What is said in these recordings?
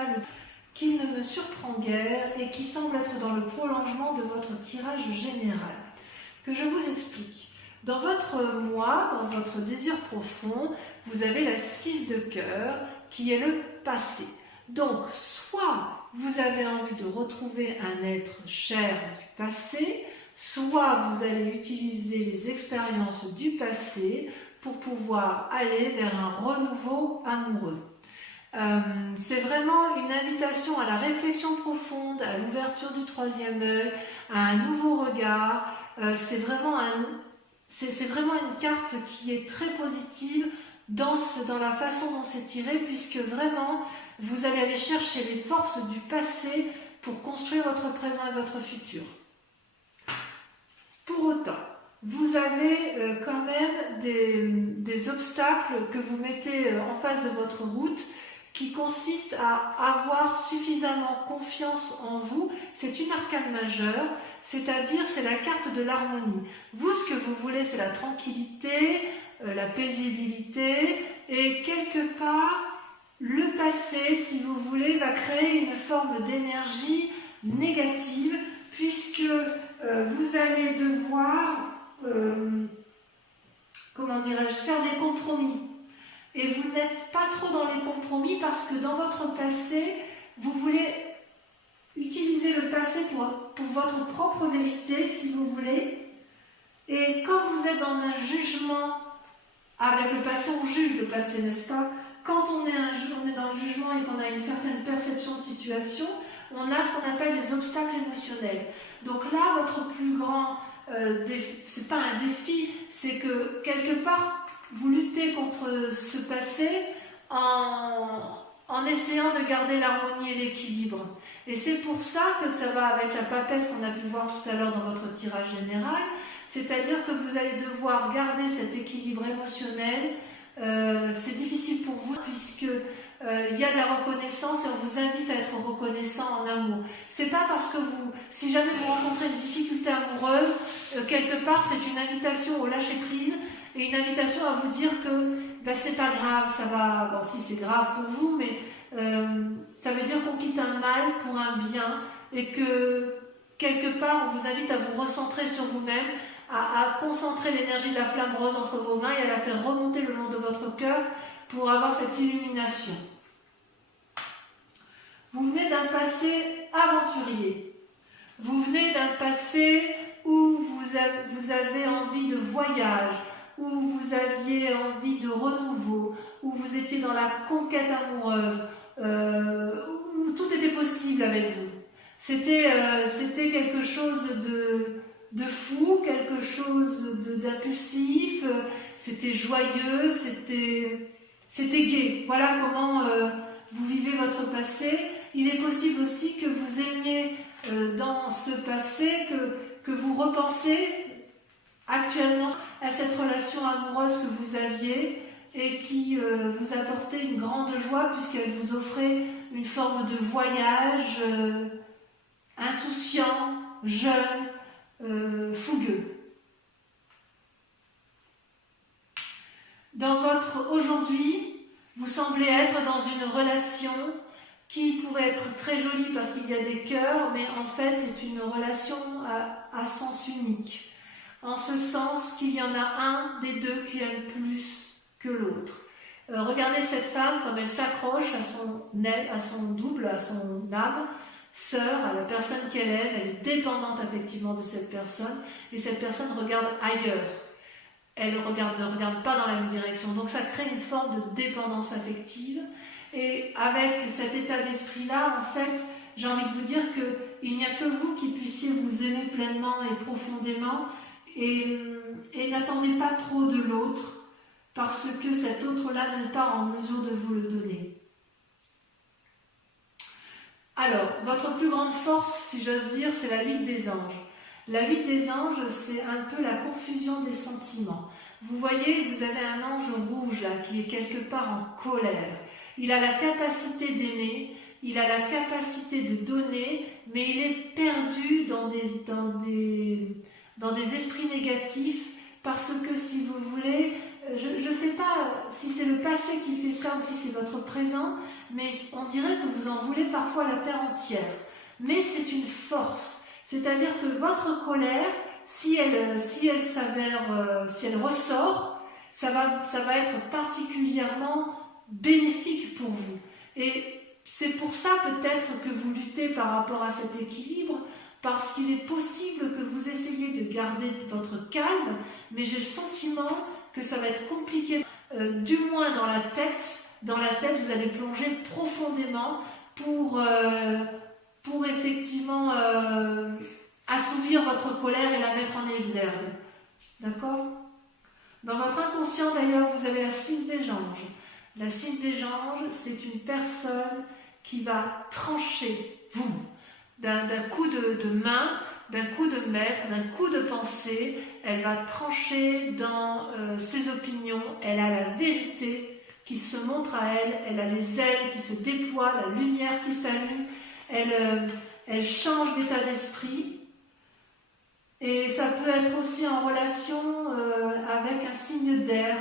cristal qui ne me surprend guère et qui semble être dans le prolongement de votre tirage général. Que je vous explique. Dans votre moi, dans votre désir profond, vous avez la 6 de cœur qui est le passé. Donc, soit vous avez envie de retrouver un être cher du passé, soit vous allez utiliser les expériences du passé pour pouvoir aller vers un renouveau amoureux. C'est vraiment une invitation à la réflexion profonde, à l'ouverture du troisième œil, à un nouveau regard. C'est vraiment une carte qui est très positive dans la façon dont c'est tiré, puisque vraiment vous allez aller chercher les forces du passé pour construire votre présent et votre futur. Pour autant, vous avez quand même des obstacles que vous mettez en face de votre route qui consistent à avoir suffisamment confiance en vous. C'est une arcane majeure, c'est-à-dire c'est la carte de l'harmonie. Vous, ce que vous voulez, c'est la tranquillité, la paisibilité, et quelque part, le passé, si vous voulez, va créer une forme d'énergie négative, puisque vous allez devoir, faire des compromis. Et vous n'êtes pas trop dans les compromis parce que dans votre passé, vous voulez utiliser le passé pour votre propre vérité, si vous voulez. Et quand vous êtes dans un jugement, avec le passé, on juge le passé, n'est-ce pas? Quand on est dans le jugement et qu'on a une certaine perception de situation, on a ce qu'on appelle les obstacles émotionnels. Donc là, votre plus grand défi, c'est pas un défi, c'est que quelque part, vous luttez contre ce passé en essayant de garder l'harmonie et l'équilibre. Et c'est pour ça que ça va avec la papesse qu'on a pu voir tout à l'heure dans votre tirage général, c'est-à-dire que vous allez devoir garder cet équilibre émotionnel. C'est difficile pour vous puisque il y a de la reconnaissance et on vous invite à être reconnaissant en amour. C'est pas parce que si jamais vous rencontrez une difficulté amoureuse, quelque part c'est une invitation au lâcher prise et une invitation à vous dire que c'est pas grave, ça va. Bon, si c'est grave pour vous, mais ça veut dire qu'on quitte un mal pour un bien et que quelque part on vous invite à vous recentrer sur vous-même, à concentrer l'énergie de la flamme rose entre vos mains et à la faire remonter le long de votre cœur pour avoir cette illumination. Vous venez d'un passé aventurier. Vous venez d'un passé où vous avez envie de voyage, où vous aviez envie de renouveau, où vous étiez dans la conquête amoureuse, où tout était possible avec vous. C'était quelque chose de fou, quelque chose d'impulsif, c'était joyeux, c'était gai. Voilà comment vous vivez votre passé. Il est possible aussi que vous aimiez dans ce passé, que vous repensez actuellement à cette relation amoureuse que vous aviez et qui vous apportait une grande joie puisqu'elle vous offrait une forme de voyage insouciant, jeune, fougueux. Dans votre aujourd'hui, vous semblez être dans une relation qui pourrait être très jolie parce qu'il y a des cœurs, mais en fait c'est une relation à sens unique. En ce sens qu'il y en a un des deux qui aime plus que l'autre. Regardez cette femme comme elle s'accroche à son double, à son âme, sœur, à la personne qu'elle aime, elle est dépendante effectivement de cette personne, et cette personne regarde ailleurs. Elle ne regarde pas dans la même direction. Donc ça crée une forme de dépendance affective. Et avec cet état d'esprit-là, en fait, j'ai envie de vous dire qu'il n'y a que vous qui puissiez vous aimer pleinement et profondément. Et n'attendez pas trop de l'autre, parce que cet autre-là n'est pas en mesure de vous le donner. Alors, votre plus grande force, si j'ose dire, c'est la 8 des anges. La 8 des anges, c'est un peu la confusion des sentiments. Vous voyez, vous avez un ange rouge là, qui est quelque part en colère. Il a la capacité d'aimer, il a la capacité de donner, mais il est perdu dans des esprits négatifs parce que, si vous voulez, je ne sais pas si c'est le passé qui fait ça ou si c'est votre présent, mais on dirait que vous en voulez parfois la terre entière. Mais c'est une force. C'est-à-dire que votre colère, si elle s'avère, si elle ressort, ça va être particulièrement bénéfique pour vous. Et c'est pour ça peut-être que vous luttez par rapport à cet équilibre, parce qu'il est possible que vous essayiez de garder votre calme, mais j'ai le sentiment que ça va être compliqué, du moins dans la tête. Dans la tête, vous allez plonger profondément pour effectivement assouvir votre colère et la mettre en exergue. D'accord? Dans votre inconscient, d'ailleurs, vous avez la 6 des anges. La 6 des anges, c'est une personne qui va trancher, vous, d'un coup de main, d'un coup de maître, d'un coup de pensée. Elle va trancher dans ses opinions. Elle a la vérité qui se montre à elle. Elle a les ailes qui se déploient, la lumière qui s'allume. Elle change d'état d'esprit. Et ça peut être aussi en relation avec un signe d'air.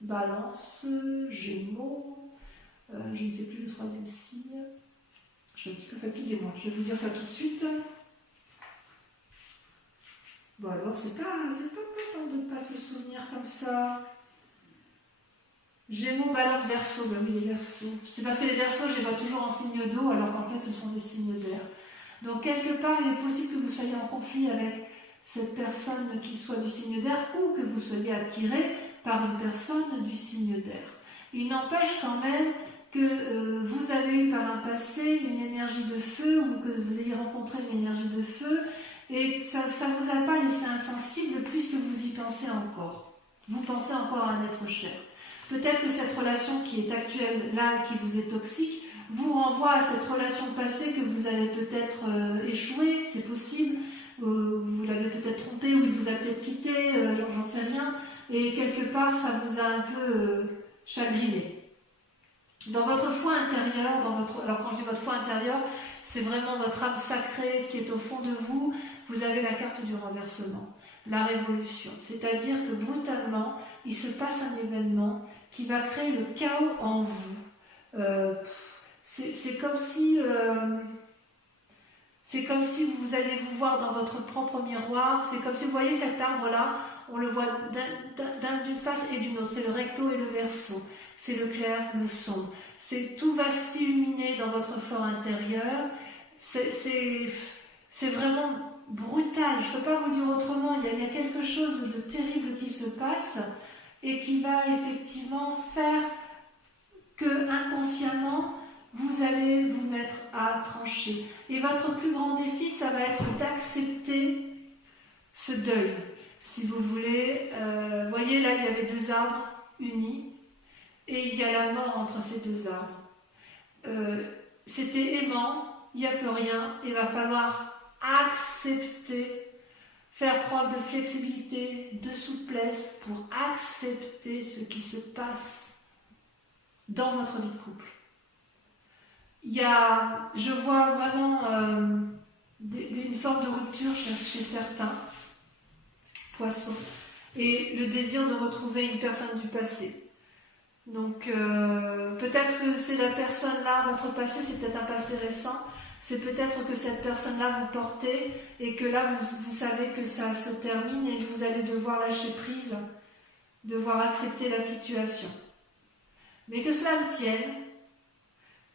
Balance, Gémeaux, je ne sais plus le 3e signe. Je suis un petit peu fatiguée, moi. Je vais vous dire ça tout de suite. Bon, alors, c'est pas de ne pas se souvenir comme ça. Gémeaux, Balance, Verseau. Ben oui, les Verseaux. C'est parce que les Verseaux, je les vois toujours en signe d'eau, alors qu'en fait, ce sont des signes d'air. Donc, quelque part, il est possible que vous soyez en conflit avec cette personne qui soit du signe d'air ou que vous soyez attiré par une personne du signe d'air. Il n'empêche quand même que vous avez eu par un passé une énergie de feu ou que vous ayez rencontré une énergie de feu et ça ne vous a pas laissé insensible puisque vous y pensez encore. Vous pensez encore à un être cher. Peut-être que cette relation qui est actuelle là, qui vous est toxique, vous renvoie à cette relation passée que vous avez peut-être échoué, c'est possible, vous l'avez peut-être trompé ou il vous a peut-être quitté, j'en sais rien, et quelque part ça vous a un peu chagriné. Dans votre foi intérieure, alors quand je dis votre foi intérieure, c'est vraiment votre âme sacrée, ce qui est au fond de vous, vous avez la carte du renversement, la révolution. C'est-à-dire que brutalement, il se passe un événement qui va créer le chaos en vous. C'est comme si vous allez vous voir dans votre propre miroir. C'est comme si vous voyez cet arbre-là, on le voit d'une face et d'une autre. C'est le recto et le verso. C'est le clair, le sombre. Tout va s'illuminer dans votre fort intérieur. C'est vraiment brutal. Je ne peux pas vous dire autrement. Il y a quelque chose de terrible qui se passe et qui va effectivement faire que inconsciemment, vous allez vous mettre à trancher. Et votre plus grand défi, ça va être d'accepter ce deuil. Si vous voulez, voyez là, il y avait 2 arbres unis et il y a la mort entre ces 2 arbres. C'était aimant, il n'y a plus rien, il va falloir accepter, faire preuve de flexibilité, de souplesse pour accepter ce qui se passe dans votre vie de couple. Je vois vraiment une forme de rupture chez certains poissons et le désir de retrouver une personne du passé. Donc peut-être que c'est la personne-là, votre passé, c'est peut-être un passé récent, c'est peut-être que cette personne-là vous portez et que là vous savez que ça se termine et que vous allez devoir lâcher prise, devoir accepter la situation. Mais que cela me tienne,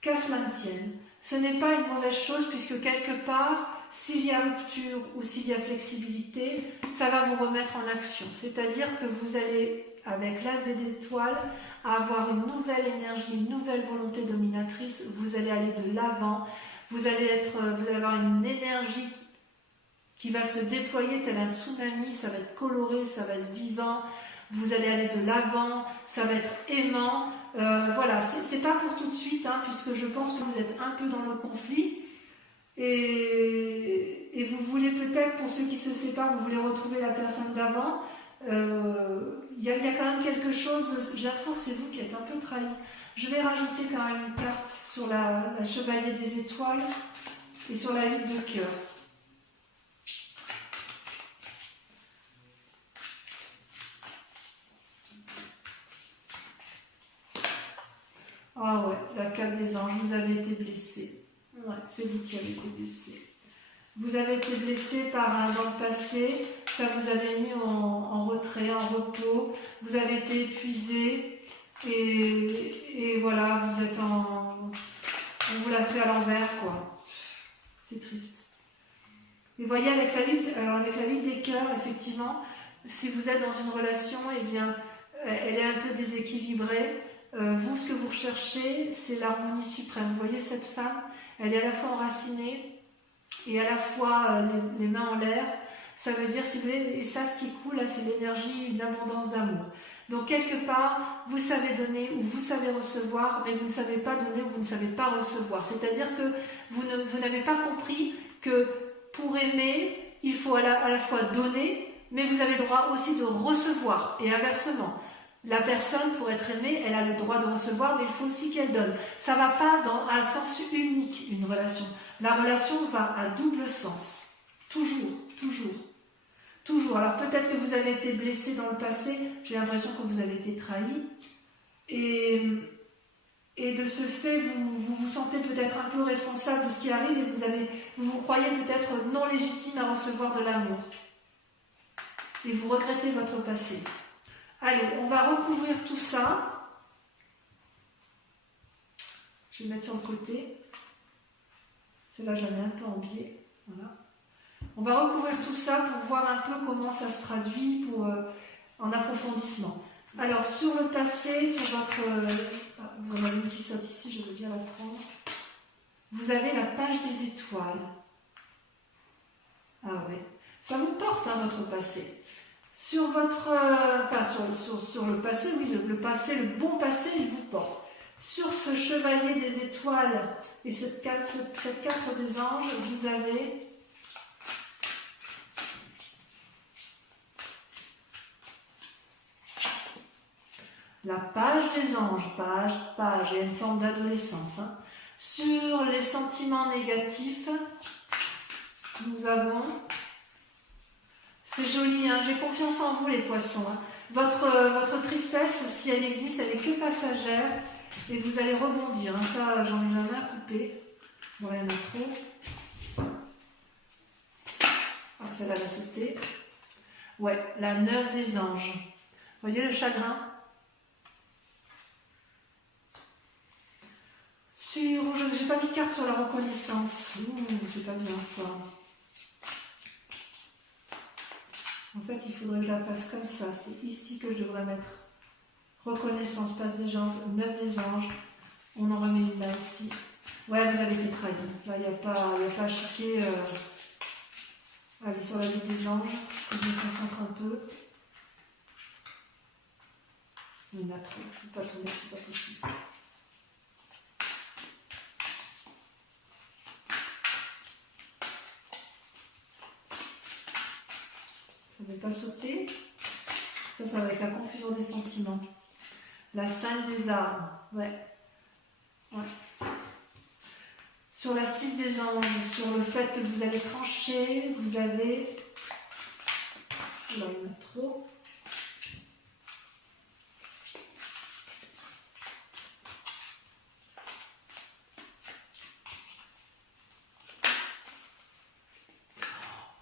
qu'à cela me tienne, ce n'est pas une mauvaise chose puisque quelque part, s'il y a rupture ou s'il y a flexibilité, ça va vous remettre en action. C'est-à-dire que vous allez, avec l'as des étoiles, avoir une nouvelle énergie, une nouvelle volonté dominatrice, vous allez aller de l'avant, vous allez avoir une énergie qui va se déployer tel un tsunami, ça va être coloré, ça va être vivant, vous allez aller de l'avant, ça va être aimant. Voilà, c'est pas pour tout de suite, hein, puisque je pense que vous êtes un peu dans le conflit et vous voulez peut-être, pour ceux qui se séparent, vous voulez retrouver la personne d'avant. Il y a quand même quelque chose, j'ai l'impression que c'est vous qui êtes un peu trahi. Je vais rajouter quand même une carte sur la chevalier des étoiles et sur la 8 de cœur. Ah ouais, la 4 des anges, vous avez été blessé. Ouais, c'est vous qui avez été blessé. Vous avez été blessé dans le passé, ça vous avait mis en retrait, en repos, vous avez été épuisé et voilà, vous êtes on vous l'a fait à l'envers, quoi. C'est triste. Et vous voyez, avec la vie des cœurs, effectivement, si vous êtes dans une relation, eh bien, elle est un peu déséquilibrée. Vous, ce que vous recherchez, c'est l'harmonie suprême. Vous voyez cette femme, elle est à la fois enracinée et à la fois les mains en l'air. Ça veut dire, si vous voulez, et ça, ce qui coule, là, c'est l'énergie, une abondance d'amour. Donc, quelque part, vous savez donner ou vous savez recevoir, mais vous ne savez pas donner ou vous ne savez pas recevoir. C'est-à-dire que vous n'avez pas compris que pour aimer, il faut à la fois donner, mais vous avez le droit aussi de recevoir. Et inversement, la personne, pour être aimée, elle a le droit de recevoir, mais il faut aussi qu'elle donne. Ça ne va pas à un sens unique, une relation. La relation va à double sens. Toujours, toujours. Toujours. Alors peut-être que vous avez été blessé dans le passé, j'ai l'impression que vous avez été trahi. Et de ce fait, vous vous sentez peut-être un peu responsable de ce qui arrive et vous vous croyez peut-être non légitime à recevoir de l'amour. Et vous regrettez votre passé. Allez, on va recouvrir tout ça. Je vais le mettre sur le côté. Celle-là, je la mets un peu en biais. Voilà. On va recouvrir tout ça pour voir un peu comment ça se traduit en approfondissement. Alors, sur le passé, sur votre... vous en avez une qui saute ici, je veux bien la prendre. Vous avez la page des étoiles. Ah ouais. Ça vous porte, hein, votre passé. Sur votre... sur le passé, oui, le passé, le bon passé, il vous porte. Sur ce chevalier des étoiles et cette carte des anges, vous avez... la page des anges, page, il y a une forme d'adolescence. Hein. Sur les sentiments négatifs, nous avons, c'est joli, hein, j'ai confiance en vous les poissons. Hein. Votre tristesse, si elle existe, elle est que passagère et vous allez rebondir. Hein. Ça, j'en ai jamais à couper. Bon, il y en a trop. Ah, celle-là va sauter. Ouais, la 9 des anges. Vous voyez le chagrin ? Je n'ai pas mis de carte sur la reconnaissance. C'est pas bien ça. En fait, il faudrait que je la passe comme ça. C'est ici que je devrais mettre reconnaissance, passe des anges, 9 des anges. On en remet une là ici. Ouais, vous avez été trahi. Là, il n'y a pas à chiquer. Allez, sur la vie des anges, je me concentre un peu. Il y en a trop. Je ne peux pas tourner, c'est pas possible. Ça ne va pas sauter. Ça va être la confusion des sentiments. La 5 des armes. Ouais. Sur la 6 des anges, sur le fait que vous allez trancher, vous avez... Là, il y en a trop.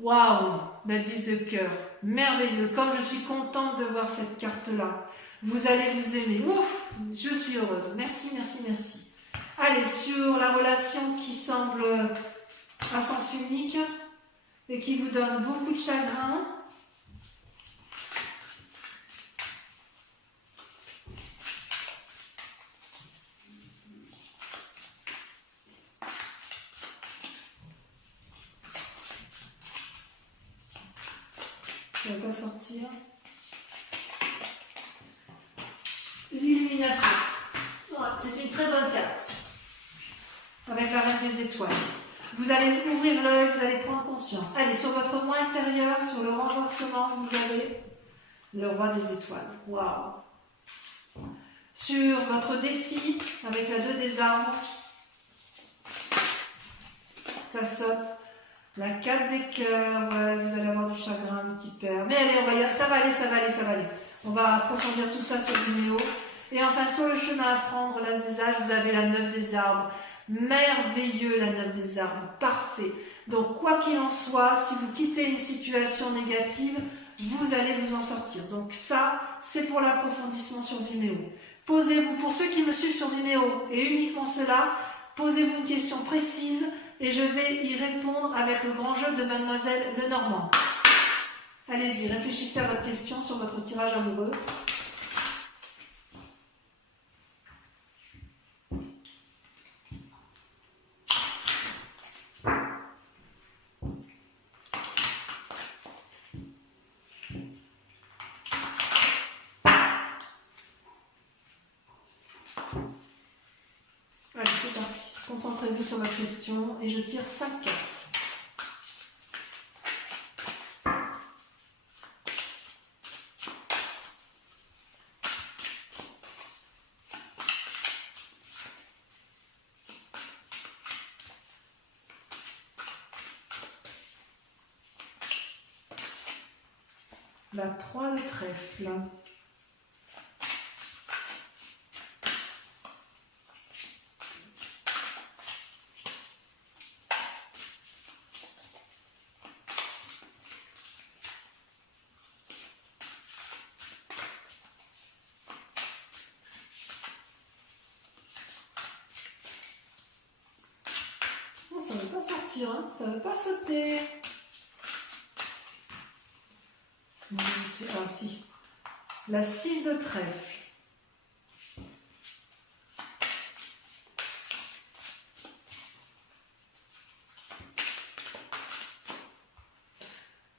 Waouh, la 10 de cœur, merveilleux, comme je suis contente de voir cette carte-là. Vous allez vous aimer, ouf, je suis heureuse, merci, merci, merci. Allez, sur la relation qui semble à sens unique et qui vous donne beaucoup de chagrin. Ça ne va pas sortir. L'illumination. C'est une très bonne carte. Avec la reine des étoiles. Vous allez ouvrir l'œil, vous allez prendre conscience. Allez, sur votre moi intérieur, sur le renversement, vous avez le roi des étoiles. Waouh. Sur votre défi, avec la 2 des armes, ça saute. La 4 des cœurs, ouais, vous allez avoir du chagrin, un petit père. Mais allez, ça va aller. On va approfondir tout ça sur Vimeo. Et enfin, sur le chemin à prendre, l'as des âges, vous avez la 9 des arbres. Merveilleux, la 9 des arbres, parfait. Donc, quoi qu'il en soit, si vous quittez une situation négative, vous allez vous en sortir. Donc ça, c'est pour l'approfondissement sur Vimeo. Posez-vous, pour ceux qui me suivent sur Vimeo, et uniquement cela, posez-vous une question précise et je vais y répondre avec le grand jeu de Mademoiselle Lenormand. Allez-y, réfléchissez à votre question sur votre tirage amoureux. Allez, c'est parti. Concentrez-vous sur votre question et je tire 5 cartes. La 3 de trèfle. Ça ne veut pas sortir, hein, ça ne veut pas sauter. Ah si, la 6 de trèfle.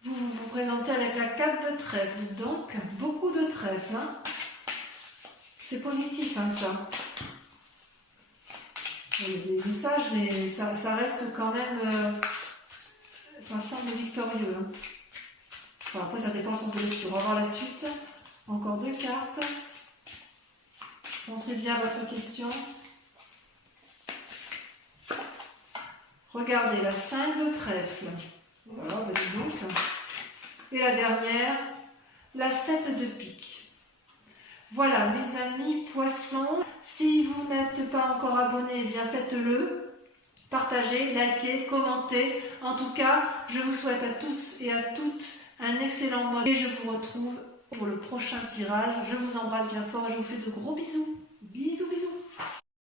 Vous présentez avec la 4 de trèfle, donc beaucoup de trèfle. Hein. C'est positif, hein, ça. Il y a des messages, mais ça reste quand même... ça semble victorieux. Hein. Enfin, après, ça dépend du sens de lecture. On va voir la suite. Encore 2 cartes. Pensez bien à votre question. Regardez, la 5 de trèfle. Voilà, bah dis donc. Et la dernière, la 7 de pique. Voilà, mes amis poissons. Si vous n'êtes pas encore abonné, eh bien faites-le. Partagez, likez, commentez. En tout cas, je vous souhaite à tous et à toutes un excellent mois. Et je vous retrouve pour le prochain tirage. Je vous embrasse bien fort et je vous fais de gros bisous. Bisous.